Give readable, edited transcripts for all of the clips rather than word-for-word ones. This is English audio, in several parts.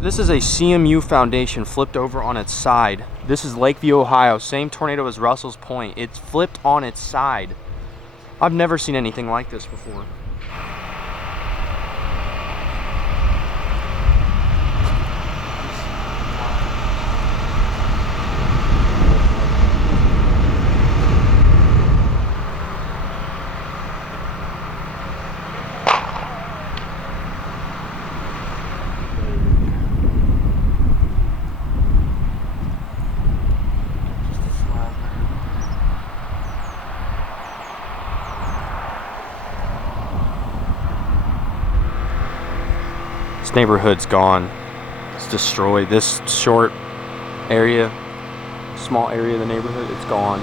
This is a CMU foundation flipped over on its side. This is Lakeview, Ohio. Same tornado as Russell's Point. It's flipped on its side. I've never seen anything like this before. This neighborhood's gone. It's destroyed. This short area, small area of the neighborhood, it's gone.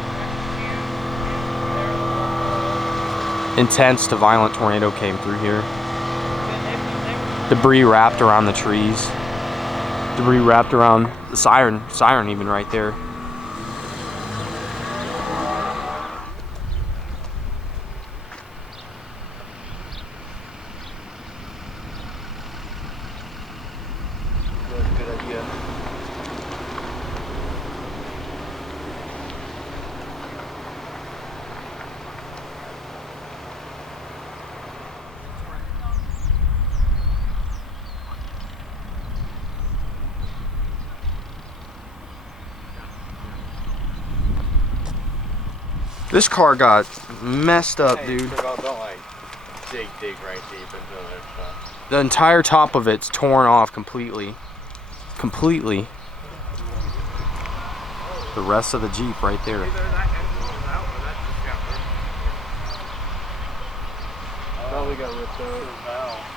Intense to violent tornado came through here. Debris wrapped around the trees. Debris wrapped around the siren even right there. Good idea. This car got messed up, dude. Don't like dig right deep into it. The entire top of it's torn off completely. Completely. The rest of the Jeep right there. Probably got ripped out.